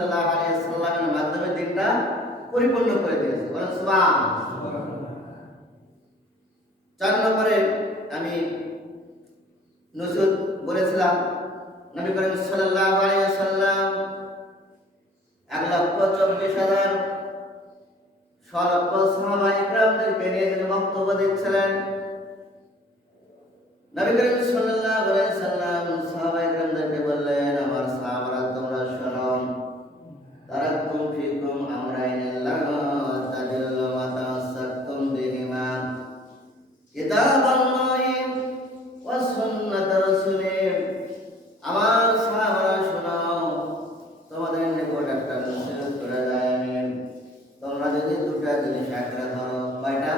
সাল্লাল্লাহু আলাইহি ওয়াসাল্লামের মাধ্যমে দিনটা পরিপূর্ণ করে দিয়েছে। বলেন সুবহানাল্লাহ। 4 নম্বরে আমি নুজুল বলেছিলাম, নবী করিম সাল্লাল্লাহু আলাইহি ওয়াসাল্লাম 1,24,000 সাহাবায়ে কেরামদেরকে নিয়ে তিনি বক্তব্য দিচ্ছিলেন। নবী করিম সাল্লাল্লাহু আলাইহি ওয়াসাল্লাম সাহাবায়ে কেরামদেরকে বললেন, আমার সাহাবারা তোমরা শোনো, তারাকুম ফিকুম আমরাইনিল্লাহ তাদিল্লু মা তামাসসাকতুম বিহিমা কিতাবাল্লাহি ওয়া সুন্নাত রাসূলিহি। আমার সাহাবারা শোনো, তোমাদের নিকট একটা নসিহত করে যায় আমি, তোমরা যদি দুটা জিনিস আঁকড়ে ধরো, কয়টা?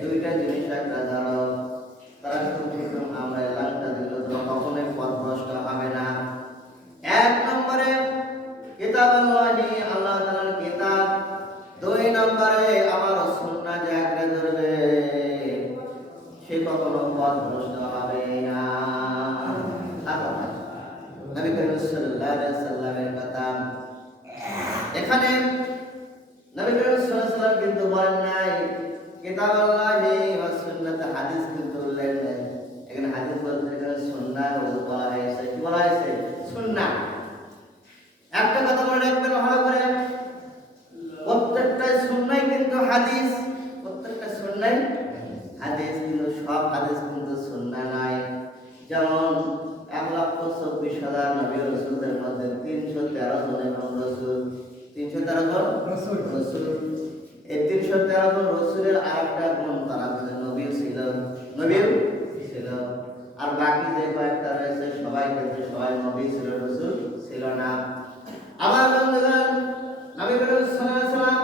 দুইটা জিনিস আঁকড়ে ধরো, তারাকুম ফিকুম আমরাইনিল্লাহ তাদিল্লু, তোমরা কখনোই পথভ্রষ্ট হবে না। 1 নম্বরে কিতাবাল্লাহি, আল্লাহ তাআলার কিতাব। 2 নম্বরে আমার সুন্নাহ যে আঁকড়ে ধরবে সে কখনো পথভ্রষ্ট হবে না। নবী করিম সাল্লাল্লাহু আলাইহি ওয়াসাল্লামের কথা এখানে নবী করিম সাল্লাল্লাহু আলাইহি ওয়াসাল্লাম কিন্তু বলেন নাই কিতাবাল্লাহি ওয়া সুন্নাত, হাদিস কিন্তু উল্লেখ নেই এখানে। হাদিস বলতে এখানে সুন্নাহ বলা হয়েছে। কি বলা হয়েছে? সুন্নাহ। একটা কথা মনে রাখবেন ভালো করে, প্রত্যেকটা সুন্নাহ কিন্তু হাদিস, প্রত্যেকটা সুন্নাহ হাদিস, কিন্তু সব হাদিস কিন্তু সুন্নাহ নয়। যেমন 1,24,000 নবী রাসূলদের মধ্যে 313 জন এবং রাসূল, 313 জন রাসূল। এই 313 জন রাসূলের আরেকটা গুণ, তারা নবী ছিল, আর বাকি যে কয়েকটা রয়েছে সবাই কিন্তু সবাই নবী ছিল, রাসূল ছিল না। আমার বন্ধুগণ, নবী করিম সাল্লাল্লাহু আলাইহি ওয়াসাল্লাম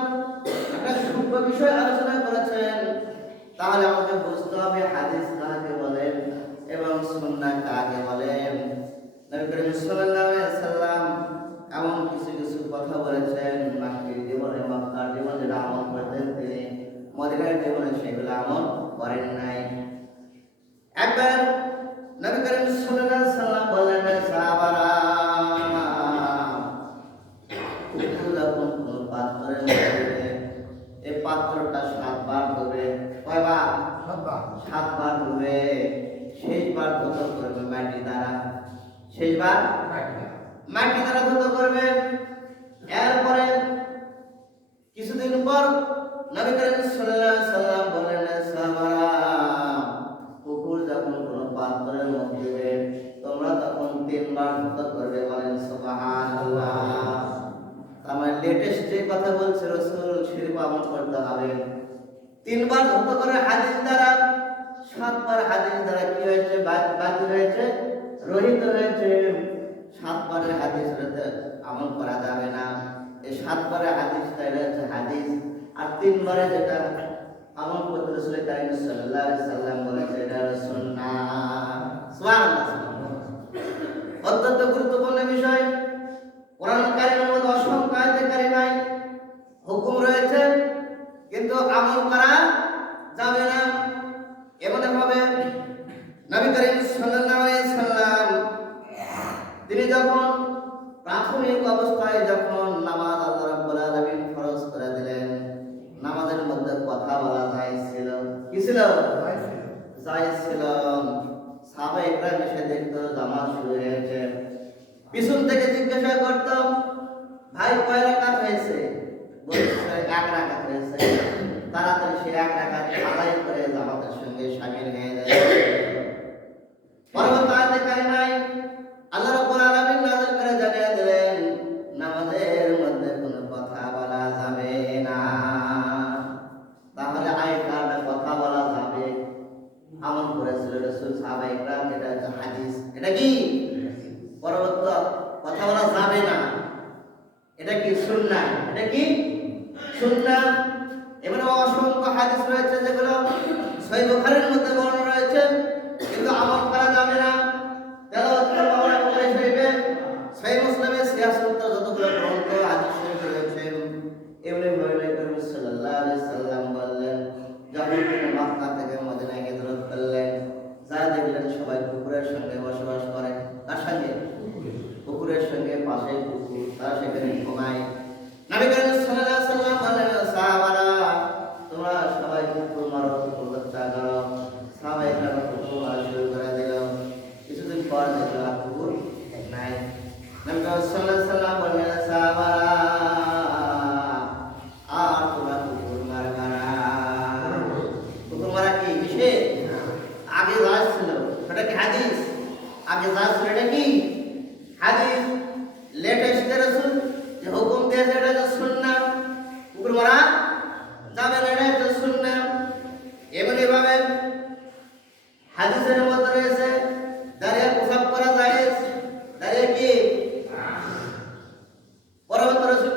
একটা সূক্ষ্ম বিষয় আলোচনা করেছেন। তাহলে আমাদের বুঝতে হবে হাদিস কাকে বলেন এবং সুন্নাহ কাকে বলেন। নবী করিম সাল্লাল্লাহু আলাইহি ওয়াসাল্লাম এমন কিছু কিছু কথা বলেছেন, মাক্কির জীবনে, মক্কার জীবনে যেটা আমল করতেন তিনি মদিনার জীবনে সেগুলো আমল করেন নাই। একবার নবী করিম সাল্লাল্লাহু আলাইহি ওয়াসাল্লাম বললেন, সাহাবারা যখন কোন পাত্রের মধ্যে এই পাত্রটা 7 বার ধোবে, কয়বার? 7 বার ধোবে। শেষবার ধুত করবে মাটি দ্বারা, শেষবার মাটি দ্বারা ধুত করবে। এরপরে কিছুদিন পর নবী করিম সাল্লাল্লাহু আলাইহি ওয়াসাল্লাম বললেন, সাহাবারা কুকুর যখন কোন পাত্রের মধ্যে দিবে তোমরা তখন 3 বার ধুত করবে। বলেন সুবহানাল্লাহ। আমার লেটেস্ট যে কথা বলছে রাসূল সেটা আমল করতে হবে। 3 বার ধুত করে হাদিস দ্বারা, 7 বার হাদিস দ্বারা কি হয়েছে? বাকি হয়েছে, রহিত হয়েছে। 7 বারের হাদিস আমল করা যাবে না। এই 7 বারের হাদিসটা হচ্ছে হাদিস, আর 3 বারে যেটা আমল করতে রাসূল কারীম সাল্লাল্লাহু আলাইহি ওয়াসাল্লাম বলেছে এটা হলো সুন্নাহ। সুবহানাল্লাহ। অত্যন্ত গুরুত্বপূর্ণ বিষয়। কোরআন কারীমের মধ্যে অসংখ্য আয়াতে কারিমায় হুকুম রয়েছে, কিন্তু আমল করা যাবে না। এমন ভাবে নবী করিম সাল্লাল্লাহু আলাইহি ওয়াসাল্লাম তিনি যখন প্রাথমিক অবস্থায় যখন নামাজ আল্লাহ রাব্বুল আলামিন ফরজ করে দিলেন, নামাজের মধ্যে কথা বলা জায়েজ ছিল। কি ছিল? জায়েজ ছিল। সাহাবায়ে কেরাম এসে দেখতো নামাজ শুরু হয়েছে, পিছন থেকে জিজ্ঞাসা করত, ভাই কয় রাকাত হয়েছে? বলছে 1 রাকাত হয়েছে। তাড়াতাড়ি সে 1 রাকাত আদায় করে জামাতের সঙ্গে শামিল হয়ে যায়। পরবর্তী আয়াতে কারিমায় আল্লাহ রাব্বুল আলামিন নাযিল করে জানিয়ে দিলেন, নামাজের মধ্যে কোনো কথা বলা যাবে না। তাহলে আয়াতটা কথা বলা যাবে, আমল করেছিল রাসূল সাহাবায়ে কেরাম, এটা হচ্ছে হাদিস। এটা কি? পরবর্তী কথা বলা যাবে না, এটা কি? সুন্নাহ। এটা কি? সুন্নাহ। এমন অসংখ্য হাদিস রয়েছে যেগুলো সহিহ বুখারীর মধ্যে বর্ণনা রয়েছে, কিন্তু আমল করা যাবে না। তেলাওয়াত করা বুখারী শরীফে, সহিহ মুসলিমে, সিয়াসত যতগুলো গ্রন্থ হাদিস শরীফ রয়েছে, এগুলো নবী করিম সাল্লাল্লাহু আলাইহি ওয়াসাল্লাম বললেন, যখন তিনি মক্কা থেকে মদিনায় হিজরত করলেন, যা দেখলেন সবাই কুকুরের সঙ্গে বসবাস করে। কার সঙ্গে? কুকুরের সঙ্গে, পাশে কুকুর, তারা সেখানে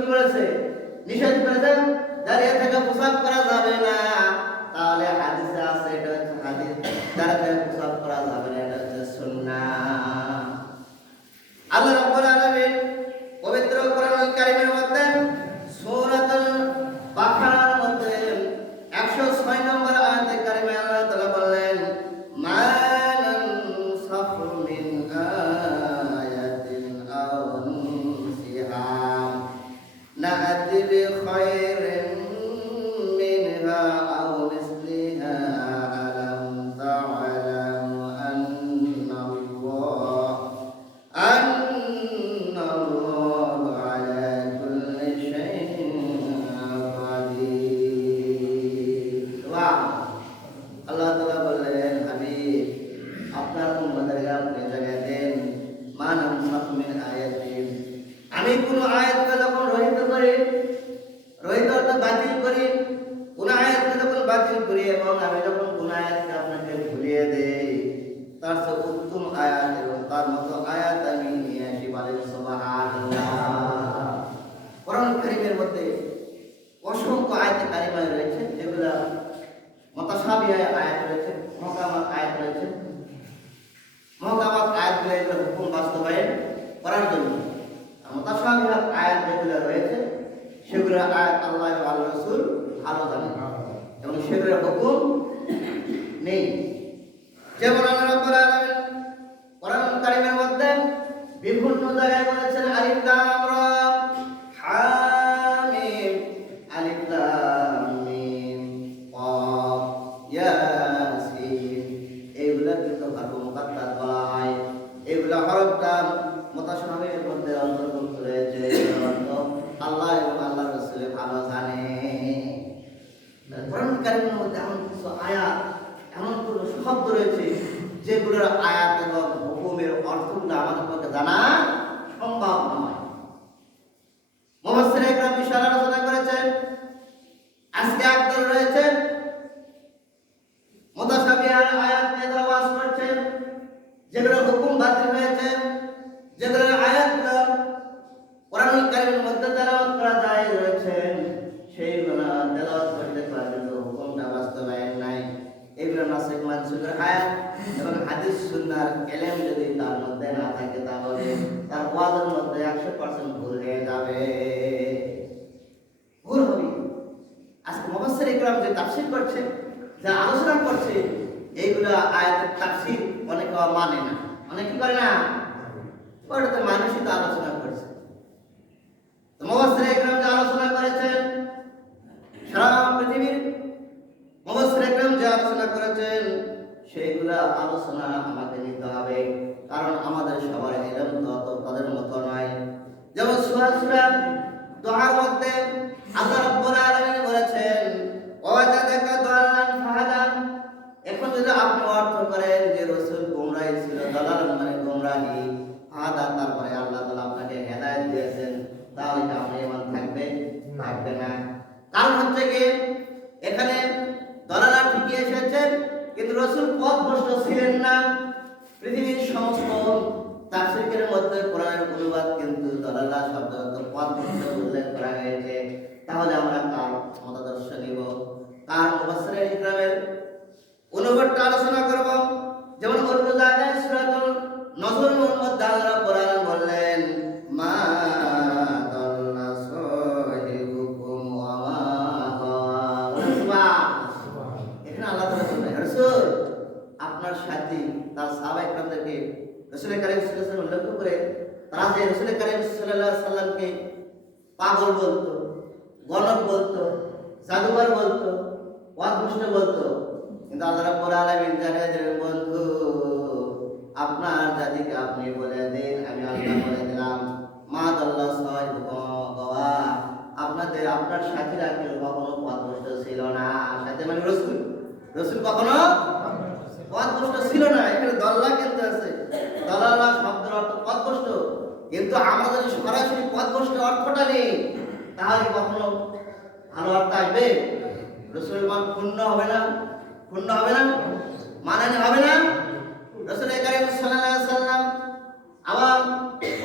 করেছে? নিষেধ করেছে দাঁড়িয়ে থেকে প্রসাব করা যাবে না। তাহলে হাদিসে আছে, এটা হচ্ছে হাদিস, দাঁড়িয়ে থেকে প্রসাব করা যাবে না, এটা হচ্ছে সুন্নাহ। আল্লাহ রাব্বুল আলামিন পবিত্র কোরআনুল কারীমের মধ্যে সূরাতুল বাকারার মধ্যে 106 নম্বর আয়াতে কারিমে আল্লাহ তাআলা বললেন, মা নানসাখ মিন আয়াতিন আও নুনসিহা না'তি বিখাইরিন মিনহা আও মিসলিহা আলাম তা'লাম আন্নাল্লাহ আলা কুল্লি শাইইন কাদির। আল্লাহ তাআলা বললেন, হাবিব আপনার উম্মতদেরকে আপনি জানিয়ে দেন, মা নানসাখ মিন আয়াতিন, আমি কোন আয়াতকে যখন রহিত করি, রহিত অর্থাৎ বাতিল করি, কোন আয়াতকে যখন বাতিল করি এবং আমি যখন কোন আয়াতকে আপনাকে ভুলিয়ে দেই, তার চেয়ে উত্তম আয়াত এবং তার মতো আয়াত আমি নিয়ে আসি, বলেন সুবহানাল্লাহ। কোরআন কারীমের মধ্যে অসংখ্য আয়াতে কারিমা রয়েছে, যেগুলা মুতাশাবিহ আয়াত রয়েছে, মুহকামাত আয়াত রয়েছে। মুহকামাত আয়াতগুলো এগুলো হুকুম বাস্তবায়ন করার জন্য, আর মুতাশাবিহ আয়াত যেগুলো রয়েছে সেগুলো আয়াত আল্লাহ এবং আল্লাহর রাসূল ভালো জানেন এবং সেগুলোর হুকুম নেই। যেমন আল্লাহ রাব্বুল আলামিন কোরআন কারীমের মধ্যে বিভিন্ন জায়গায় বলেছেন, আলিফ লাম রা হামিম, আলিফ লাম মিম ক্বাফ ইয়াসিন, এইগুলা কিন্তু হরফ মুকাত্তার বলা হয়। এইগুলা হরফটা মুতাশাবিহের মধ্যে অন্তর্ভুক্ত রয়েছে, আল্লাহ এবং আল্লাহর রাসূল ভালো জানে। কোরআন কারীমের মধ্যে এমন কিছু আয়াত, এমন কোনো শব্দ রয়েছে যেগুলোর আয়াত এবং হুকুমের অর্থগুলো আমাদের পক্ষে জানা সম্ভব নয়। মুফাসসিরে ইকরাম বিশাল আলোচনা করেছেন। আজকে একদল রয়েছে মুতাশাবিহ আয়াত নিয়ে তারা ওয়াজ করছেন, যেগুলোর হুকুম বাতিল হয়েছে, যেগুলোর আয়াতগুলো কোরআনুল কারীমের মধ্যে তেলাওয়াত করা যায় রয়েছেন, সেইগুলো তেলাওয়াত করতে পারে কিন্তু হুকুমটা বাস্তবায়ন নাই। এগুলো নাসিখ মানসুখের আয়াত এবং হাদিস সুন্নাহর ইলম যদি তার মধ্যে না থাকে, তাহলে তার ওয়াজের মধ্যে 100% ভুল হয়ে যাবে, ভুল হবে। আজকে মুফাসসির ইকরাম যে তাফসীর করছে, যা আলোচনা করছে, এইগুলো আয়াতের তাফসীর অনেকে মানে না, অনেক কি করে না, ওটাতে মানুষই তো আলোচনা করছে। মুফাসসির ইকরাম যে আলোচনা করেছেন, সারা পৃথিবীর মুফাসসির ইকরাম যে আলোচনা করেছেন, সেইগুলা আলোচনা আমাদের নিতে হবে, কারণ আমাদের সবার ইলম তো তাদের মতো নয়। যেমন সূরা দুহার মধ্যে আল্লাহ রাব্বুল আলামিন বলেছেন, ওয়াজাদাকা দালালান ফাহাদান। এখন যদি আপনি অর্থ করেন যে রাসূল গোমরাহি ছিল, দালালান মানে গোমরাহি, ফাহাদান তারপরে আল্লাহ তাআলা আপনাকে হেদায়েত দিয়েছেন, তাহলে কি আপনি ঈমান থাকবে? থাকবে না। কারণ হচ্ছে কি, এখানে দালালা ঠিকই এসেছে, কিন্তু রাসূল পথভ্রষ্ট ছিলেন না। পৃথিবীর সমস্ত তাফসীরের মধ্যে কোরআনের অনুবাদ কিন্তু দালালা শব্দ অর্থ পথভ্রষ্ট উল্লেখ করা হয়েছে। তাহলে আমরা কার মতাদর্শ নিব, কার মুফাসসিরে ইকরামের অনুবাদটা আলোচনা করব? যেমন অন্য জায়গায় সূরাতুল নজরের মধ্যে আল্লাহ রাব্বুল আলামিন বললেন, মা দাল্লা সাহিবুকুম ওয়া মা গাওয়া। এখানে আল্লাহ তাআলা বলেন, রাসূল আপনার সাথী তার সাহাবায়ে কেরামদেরকে রাসূল কারীম সাল্লাল্লাহু আলাইহি ওয়াসাল্লাম উল্লেখ করে তারা যে রাসূল কারীম সাল্লাল্লাহু আলাইহি ওয়াসাল্লামকে পাগল বলতো, গণক বলতো, জাদুকর বলতো, পথভ্রষ্ট বলতো, কিন্তু আল্লাহ রাব্বুল আলামিন জানিয়ে দিলেন, বন্ধু আপনার জাতিকে আপনি বলে দিন, আমি আল্লাহ বলে দিলাম, মা দাল্লা সাহিবুকুম গাওয়া, আপনার সাথীরা কেউ কখনো পথভ্রষ্ট ছিল না। সাথী মানে রাসূল, রাসূল কখনো পথভ্রষ্ট ছিল না। এখানে দল্লা কিন্তু আছে, দলালা শব্দের অর্থ পথভ্রষ্ট, কিন্তু আমরা যদি সরাসরি পথভ্রষ্ট অর্থটা নেই, তাহলে কখনো ভালো অর্থ আসবে? রাসূলের মান পূর্ণ হবে না, পূর্ণ হবে না, মানানি হবে না। রাসূল কারীম সাল্লাল্লাহু আলাইহি ওয়াসাল্লাম আবার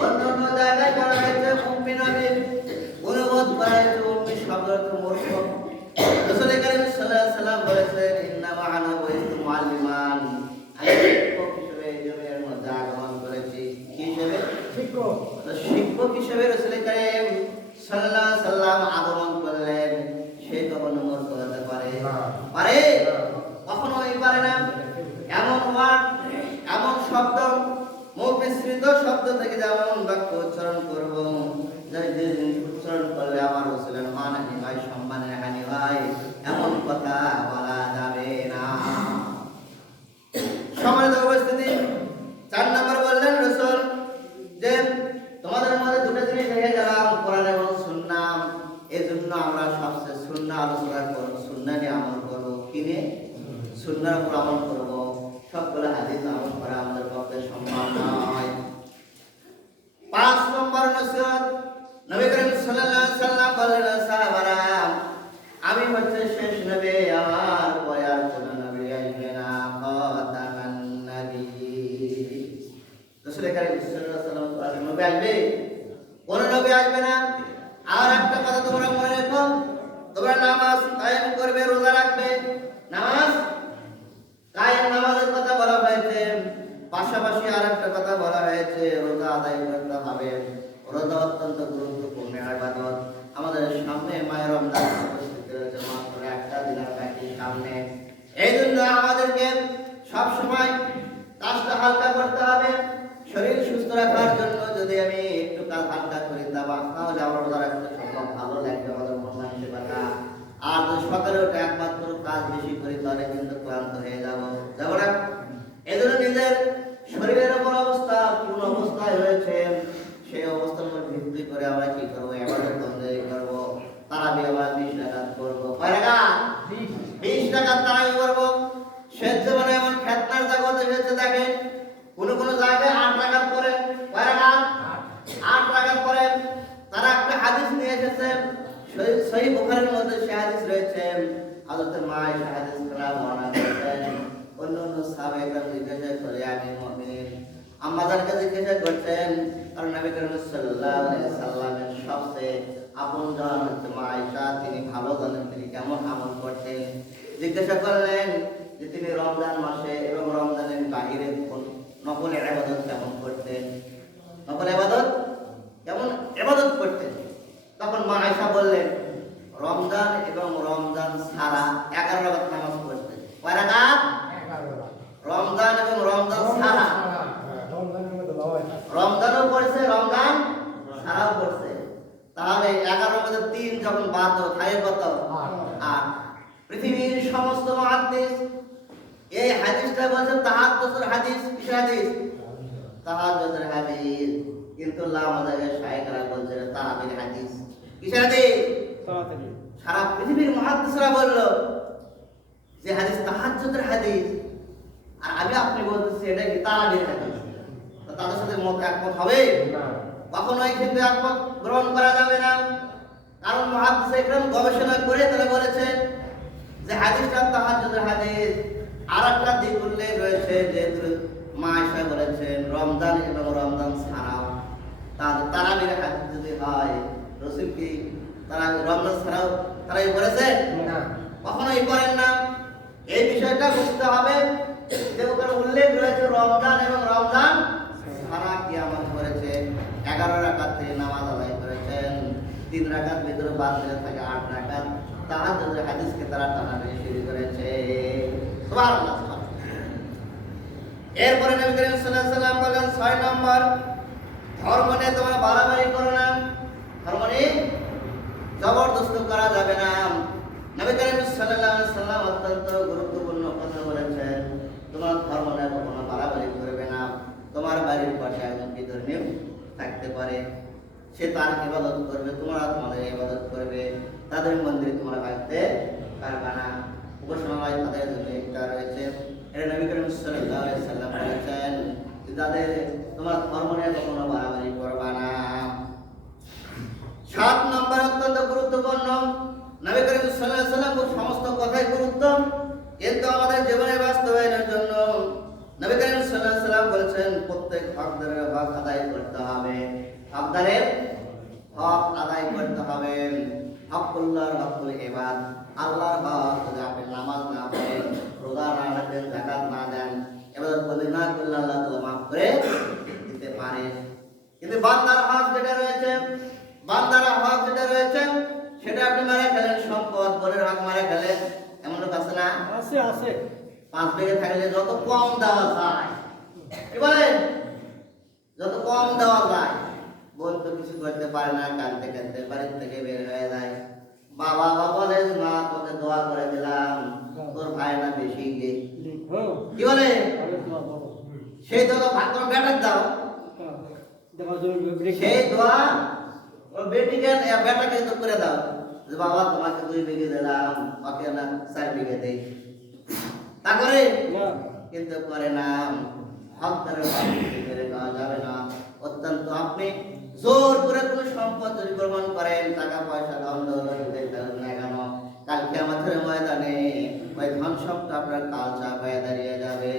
অন্য জায়গায় বলা হয়েছে মুমিনুন বলেছেন ইন্নামা আনা বুইতু মুআল্লিমান, আমি শিক্ষক হিসেবে এই জমির মধ্যে আগমন করেছি। কি হিসেবে? শিক্ষক। তো শিক্ষক হিসেবে রাসূল কারীম সাল্লাল্লাহু আলাইহি সাল্লাম আগমন করলেন, সে কখনো মূর্খ হতে পারে? পারে? কখনোই পারে না। এমন ওয়ার্ড, এমন শব্দ, মুখ মিশ্রিত শব্দ থেকে যেমন বাক্য উচ্চারণ করব, যে জিনিস উচ্চারণ করলে আমার রাসূলের মানহানি হয়, সম্মানের হানি হয়, এমন কথা বলা যাবে না। সম্মানিত উপস্থিতি, 4 নম্বর বললেন রাসূল যে তোমাদের মধ্যে দুটো জিনিস রেখে গেলাম, কোরআন এবং সুন্নাহ। এজন্য আমরা সবচেয়ে সুন্নাহ আলোচনা করব, সুন্নাহ নিয়ে আমল করব। কি নিয়ে? সুন্নাহর উপর আমল করব। সবগুলো হাদিস আমল করা আমাদের পক্ষে সম্ভব নয়। 5 নম্বর নসিহত, নবী করিম সাল্লাল্লাহু আলাইহি সাল্লাম বললেন, সাহাবারা, আমি হচ্ছে শেষ নবী, আমার পরে আর কোনো নবী আসবে না, খাতামান নবী। রাসূল করিম সাল্লাল্লাহু আলাইহি সাল্লাম বলেন, নবী আসবে? কোন নবী আসবে না। আর একটা কথা তোমরা মনে রেখো, তোমরা নামাজ কায়েম করবে, রোজা রাখবে। নামাজ কায়েম, নামাজের কথা বলা হয়েছে, পাশাপাশি আর একটা কথা বলা হয়েছে, রোজা আদায় করতে হবে। রোজা অত্যন্ত গুরুত্বপূর্ণ ইবাদত। আমাদের সামনে মায়ের রমজান উপস্থিত রয়েছে, মাত্র একটা দিনের বাকি সামনে। এই জন্য আমাদেরকে সব সময় কাজটা হালকা করতে হবে। শরীর সুস্থ রাখার জন্য যদি আমি একটু কাজ হালকা করি, তাহলে আমার রোজা রাখতে সম্ভব, ভালো লাগবে আমাদের মন মানসিকতা। আর যদি সকালে উঠে একমাত্র কাজ বেশি করি, তাহলে কিন্তু ক্লান্ত হয়ে যাবো না। এই জন্য নিজের শরীরের উপর অবস্থা পূর্ণ অবস্থায় রয়েছে, সেই অবস্থার উপর ভিত্তি করে আমরা কি করবো? ইবাদত বন্দেগি করবো। তারাবি আমরা 20 রাকাত করবো। কয় রাকাত? 20 রাকাত তারাবি করবো। শেষ জীবনে এমন ফিতনার জগৎ এসেছে, দেখেন কোন কোন জায়গায় 8 রাকাত পড়ে। কয় রাকাত? 8 রাকাত পড়ে। তারা একটা হাদিস নিয়ে এসেছে, সহিহ বুখারীর মধ্যে সেই হাদিস রয়েছে। হযরত মা আয়েশা হাদিস বর্ণনা করেছেন। অন্য সাহাবায়ে জিজ্ঞাসা করে, আমির মুমিনিন আম্মাজানকে জিজ্ঞাসা করছেন, কারণ নবী করিম সাল্লাল্লাহু আলাইহি সাল্লামের সবচেয়ে আপনজন হচ্ছে মা আয়েশা, তিনি ভালো জানেন তিনি কেমন আমল করতেন। জিজ্ঞাসা করলেন যে তিনি রমজান মাসে এবং রমজানের বাহিরে নফল ইবাদত কেমন করতেন, নফল ইবাদত কেমন ইবাদত করতেন। তখন মা আয়েশা বললেন, রমজান এবং রমজান ছাড়া 11 রাকাত নামাজ পড়তেন। কয় রাকাত? 11 রাকাত। রমজান এবং রমজান ছাড়া, রমজানও পড়ছে, রমজান ছাড়াও পড়ছে। তাহলে 11 মধ্যে 3 যখন বাদ দাও, থাকে কত? 8। পৃথিবীর সমস্ত মুহাদ্দিস এই হাদিসটা বলছে তাহাজ্জুদের হাদিস। কিসের হাদিস? তাহাজ্জুদের হাদিস। কিন্তু লামাজাগে শায়েখরা বলছে তারাবির হাদিস। কিসের হাদিস? তারাবি। সারা পৃথিবীর মুহাদ্দিসরা বলল যে হাদিস তাহাজ্জুদের হাদিস, আর আমি আপনি বলতেছি এটা কি তারাবির হাদিস। তো তাদের সাথে মত একমত হবে না, কখনোই কিন্তু একমত গ্রহণ করা যাবে না। কারণ মুহাদ্দিস একরাম গবেষণা করে তারা বলেছেন যে হাদিসটা তাহাজ্জুদের হাদিস। আর একটা দিক উল্লেখ রয়েছে যে মা আয়েশা বলেছেন রমজান এবং রমজান ছাড়াও, তারাবির হাদিস যদি হয়, রাসূল কি তারা রমজান ছাড়াও তারাই করেছেন না, কখনোই করেন না। এই বিষয়টা বুঝতে হবে যে ওখানে উল্লেখ রয়েছে রমজান এবং রমজান ছাড়া কি আমল করেছে। 11 রাকাত তিনি নামাজ আদায় করেছেন, 3 রাকাত ভিতরে বাদ দিলে থাকে 8 রাকাত। তাহাজ্জুদের হাদিসকে তারা টানাটানি শুরু করেছে। সুবহানাল্লাহ। এরপরে নবী করিম সাল্লাল্লাহু আলাইহি সাল্লাম বলেন, 6 নম্বর, ধর্ম নিয়ে তোমরা বাড়াবাড়ি করো না, ধর্ম নিয়ে জবরদস্ত করা যাবে না। নবী করিম সাল্লাল্লাহু আলাইহি সাল্লাম অত্যন্ত গুরুত্বপূর্ণ কথা বলেছেন, তোমার ধর্ম নিয়ে কখনো বাড়াবাড়ি করবে না। তোমার বাড়ির পাশে একজন বিধর্মী থাকতে পারে, সে তার ইবাদত করবে, তোমরা তোমাদের ইবাদত করবে, তাদের মন্দিরে তোমরা থাকতে পারবে না। উপাসনালয় তাদের জন্য একটা রয়েছে। এটা নবী করিম সাল্লাল্লাহু আলাইহি সাল্লাম বলেছেন যে তাদের তোমার ধর্ম নিয়ে কখনো বাড়াবাড়ি করবে না। 7 নম্বর অত্যন্ত গুরুত্বপূর্ণ। নবী করিম সাল্লাল্লাহু আলাইহি সাল্লাম সমস্ত কথাই গুরুত্ব, কিন্তু আমাদের জীবনে বাস্তবায়নের জন্য নবী করিম সাল্লাল্লাহু আলাইহি সাল্লাম বলেছেন প্রত্যেক হকদারের হক আদায় করতে হবে, হকদারের হক আদায় করতে হবে। হকুল্লাহর হকুল ইবাদ, আল্লাহর হক যদি আপনি নামাজ না পড়েন, রোজা না রাখেন, যাকাত না দেন, ইবাদত বলি না করলে আল্লাহ তাআলা মাফ করে দিতে পারেন। কিন্তু বান্দার হক যেটা রয়েছে, বান্দার হক যেটা রয়েছে সেটা আপনি মারা খেলেন, সম্পদ বোনের হক মারা খেলেন, এমন লোক আছে না? আছে আছে। 5 বিঘে থাকলে যত কম দেওয়া যায়, কি বলেন, যত কম দেওয়া যায়। বোন তো কিছু করতে পারে না, কাঁদতে কাঁদতে বাড়ির থেকে বের হয়ে যায়। বাবা বলে মা তোকে দোয়া করে দিলাম, তোর ভাই না বেশি গে, কি বলে, সেই দোয়া ভাগ করে বেটার দাও, সেই দোয়া ওর বেটিকে বেটাকে তো করে দাও যে বাবা তোমাকে 2 বিঘে দিলাম, ওকে না 4 বিঘে দেই, তা করে কিন্তু করে না। হক দ্বারা করে দেওয়া যাবে না। অত্যন্ত আপনি জোর করে কোনো সম্পদ যদি গ্রহণ করেন, টাকা পয়সা দণ্ড না কেন, কালকে আমাদের ময়দানে ওই ধন সম্পদ আপনার কালচা হয়ে দাঁড়িয়ে যাবে।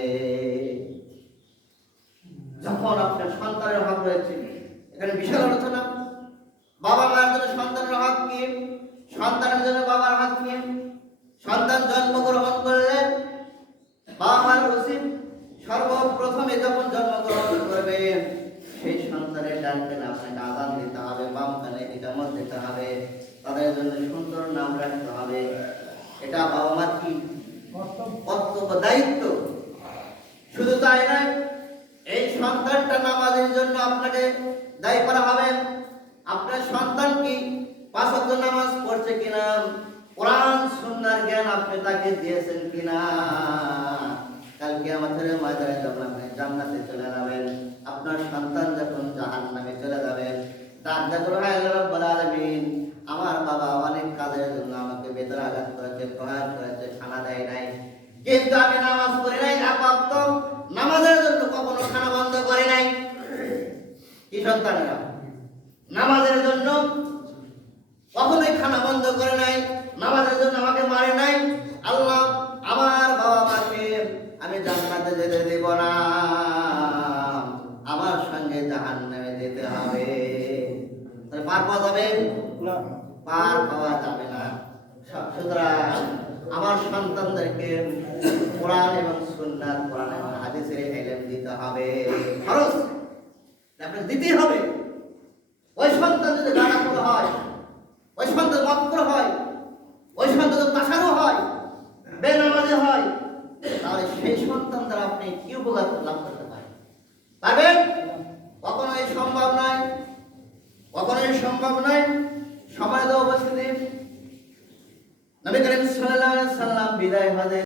যখন আপনার সন্তানের হক রয়েছে, এখানে বিশাল আলোচনা। বাবা মায়ের জন্য সন্তানের হক কি, সন্তানের জন্য বাবার হক কি। সন্তান জন্মগ্রহণ করলেন, বাবা মার উচিত সর্বপ্রথমে যখন জন্মগ্রহণ করবে সেই সন্তানের ডান কানে আপনাকে আযান দিতে হবে, বাম কানে ইকামত দিতে হবে, তাদের জন্য সুন্দর নাম রাখতে হবে। এটা বাবা মার কি কর্তব্য, দায়িত্ব। শুধু তাই নয়, এই সন্তানটা নামাজের জন্য আপনাকে দায়ী করা হবে। আপনার সন্তান কি 5 ওয়াক্ত নামাজ পড়ছে কিনা, কোরআন সুন্নাহর জ্ঞান আপনি তাকে দিয়েছেন কিনা। কালকে আমাদের ময়দানে যখন আপনি জান্নাতে চলে যাবেন, আপনার সন্তান যখন জাহান্নামে চলে যাবেন, ডাক দেখুন, হায় আল্লাহ রাব্বুল আলামিন, আমার বাবা অনেক কাজের জন্য আমাকে বেদনা আঘাত করেছে, প্রহার করেছে, খানা দেয় নাই, কিন্তু আমি নামাজ পড়ি নাই, আপাতত নামাজের জন্য কখনো খানা বন্ধ করে নাই। কি সন্তানেরা নামাজের জন্য কখনোই খানা বন্ধ করে নাই, নামাজের জন্য আমাকে মারে নাই। আল্লাহ আমার বাবা মাকে আমি জান্নাতে যেতে দেব না, আমার সঙ্গে জাহান্নামে যেতে হবে। তাহলে পার পাওয়া যাবে না, পার পাওয়া যাবে না। সুতরাং আমার সন্তানদেরকে কোরআন এবং সুন্নাত, কোরআন এবং হাদিসের ইলম দিতে হবে, খরচ আপনাকে দিতেই হবে। ওই সন্তান যদি গাড়াখোর হয়, ওই সন্তান মক্কর হয়, ওই সন্তান যদি তাসারু হয়, বেনামাজি হয়, তাহলে সেই সন্তান দ্বারা আপনি কি উপকার লাভ করতে পারবেন? কখনোই সম্ভব নয়, কখনোই সম্ভব নয়। সম্মানিত উপস্থিতি, নবী করিম সাল্লাল্লাহু আলাইহি ওয়াসাল্লাম বিদায় হজে